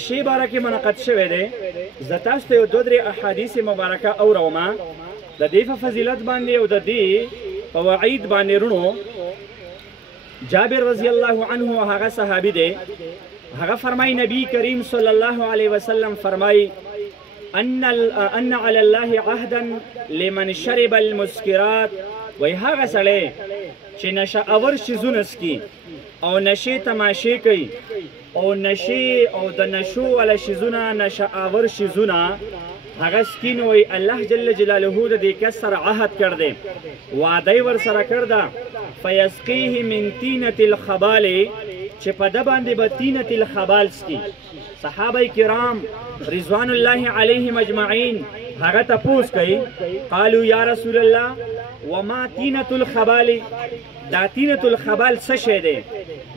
نشي بارکه منعقد شوه ده زتاست یو دو درې احادیث مبارکه اوروما د دې په فضیلت باندې او د دې په وعید باندې رونو. جابر رضی الله عنه هغه صحابي دی، هغه فرمای نبی کریم صلی الله علیه وسلم فرمای ان علی الله عهدا لمن شرب المسکرات، وای هغه سړی چې نشه اور شیزونه سکي او نشي تماشې کوي او نشي او د نشو ولا شیزونه نشه اور شیزونه هغه سکین، وای الله جل جلاله د دې کسر عهد کړ دی، وعده ور سره کړ دا فیسقیه من تینة الخبال، چې په ده باندې به تینة الخبال سکي. صحابه کرام رضوان الله علیهم اجمعین هغه تپوس کوي، قالو یا رسول الله وما تینة الخبال، دا تینة الخبال څه شی دی؟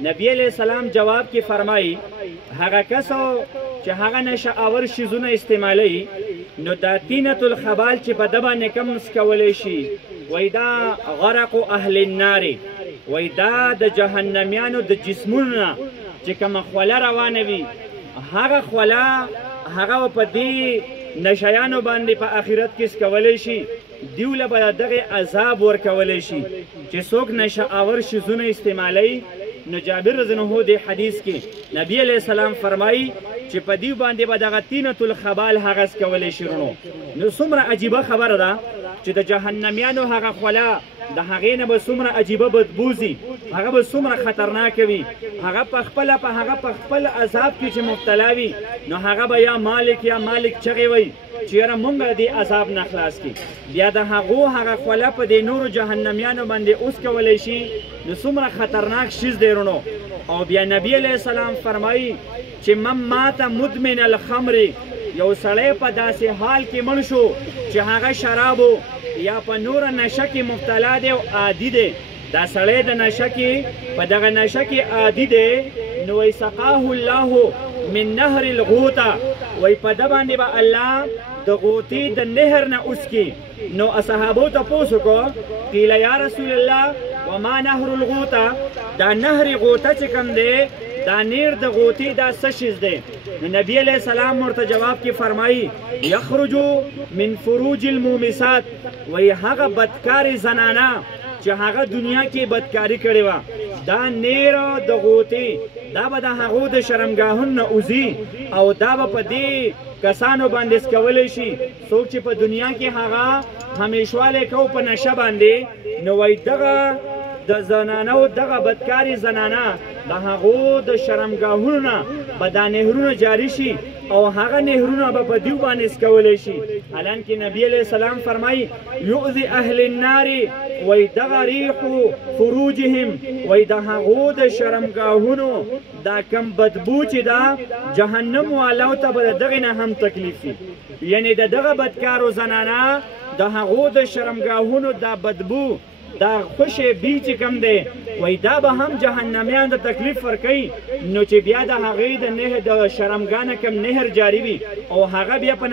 نبی علیہ السلام جواب کې فرمایي هغه کسو چې هغه نشه اور شیزونه استعمالوي نو دا تینة الخبال چې په ده باندې کم سکولی شي، وای دا غرق اهل النار، وای دا د جهنمیانو د جسمونو چې کومه خوله روانه وي هغه خوله هغه په دې نشیانو باندې په آخرت کې سکولی شي، دیوله به دغه عذاب ورکولی شي چې څوک نشه آور شیزونه استعمالوي. نو جابر رضی الله عنه د حدیث کې نبی علیہ السلام فرمایي چې په دیو باندې به دغه تینة الخبال هغه سکولی شي. نو څومره عجیبه خبره ده چې د جهنمیانو هغه خوله د هغې نه به څومره عجیبه بدبوزي، هغه به څومره خطرناکه وي، هغه په خپل عذاب کې چې مبتلا وي نو هغه به یا مالک چغې وي چې یاره مونږ دې عذاب نه خلاص کړي. بیا د هغه خوله په دې نورو جهنمیانو باندې اوس کولی شي نو څومره خطرناک شیز دی رونو. او بیا نبی علیہ السلام فرمایي چې من مات مدمن الخمر، یو سړی په داسې حال کې مړ شو چې هغه شرابو یا په نوره نشه کې مبتلا دی او عادي دی، دا سړی د نشه کې په دغه نشه کې عادي دی، نو وی سقاه الله من نهر الغوطه، وی په ده باندې به الله د غوطې د نهر نه اوسکي. نو اصحابو تپوس وکړو قیل یا رسول الله وما نهر الغوطه، دا نهر غوطه چې کوم دی دا نیر د غوطې دا څه شیز دی؟ نو نبی علیہ السلام ورته جواب کې فرمایي یخرج من فروج المومسات، وی هغه بدکارې زنانه چې هغه دنیا کې بدکاري کړې وه دا نیر د غوطې دا به د هغو د شرمګاهونو نه اوځي او دا به په دې کسانو باندې سکولی شي څوک چې په دنیا کې هغه همیشوالی کو په نشه باندې، نو وی دغه د زنانو دغه بدکاري زنانه د هغو د شرمګاهونو نه به دا نهرونه جاری شي او هغه نهرونه به په دیو باندې سکولی شي. حالانکې نبی علیہ السلام فرمایي یؤذي اهل النار، وی دغه ریح فروجهم، وی د هغو د شرمګاهونو دا کم بدبو چې دا جهنم والو ته به د دغې نه هم تکلیف وي، یعنې د دغه بدکارو زنانه د هغو د شرمګاهونو دا بدبو دا خوشی بی چې کم دی وی دا به هم جهنمیان د تکلیف ورکوي، نو چې بیا د هغې د شرمګانه کم نهر جاری وي او هغه بیا په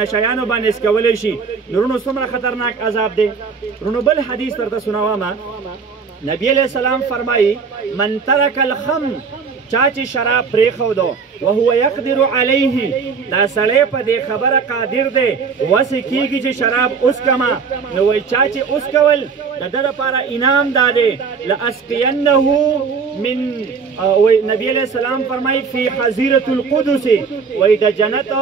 نشیانو باندې سکولی شي، نورونو څومره خطرناک عذاب دی. رونو بل حدیث درته سناومه، نبی علیہ السلام فرمایي من ترک الخمر، چا چې شراب پرېښودو وهو یقدر علیه، دا سړی په دې خبره قادر دی وسې کېږي چې شراب اسکمه، نو وایي چا چې اسکول د ده دپاره انعام دا دی لاسقینه من، نبی علیہ السلام فرمایي فی حظیرة القدس، وایي د جنت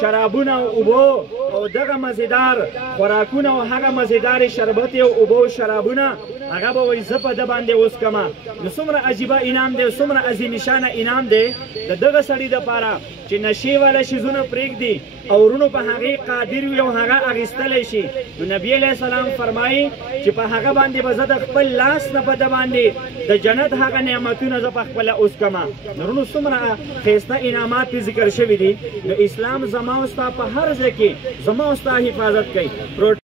شرابونه او اوبو او دغه مزیدار خوراکونه او هغه مزیدار شربت او اوبو شرابونه هغه به وایي زه په ده باندې اوسکمه. نو څومره عجیبه انعام دی، څومره عظیم شانه انعام دی د دغه سړي دپاره چې نشې والا شیزونه پرېږدي او ورونو په هغې قادر وي او هغه اخیستلی شي. نو نبی علیہ السلام فرمایي چې په هغه باندې به زه د خپل لاس نه په ده باندې د جنت هغه نعمتونه زه په خپله اوسکمه. نو ورونو څومره ښایسته انعامات پې ذکر شوي دي. نو اسلام زما او ستا په هر ځای کې زما او ستا حفاظت کوي.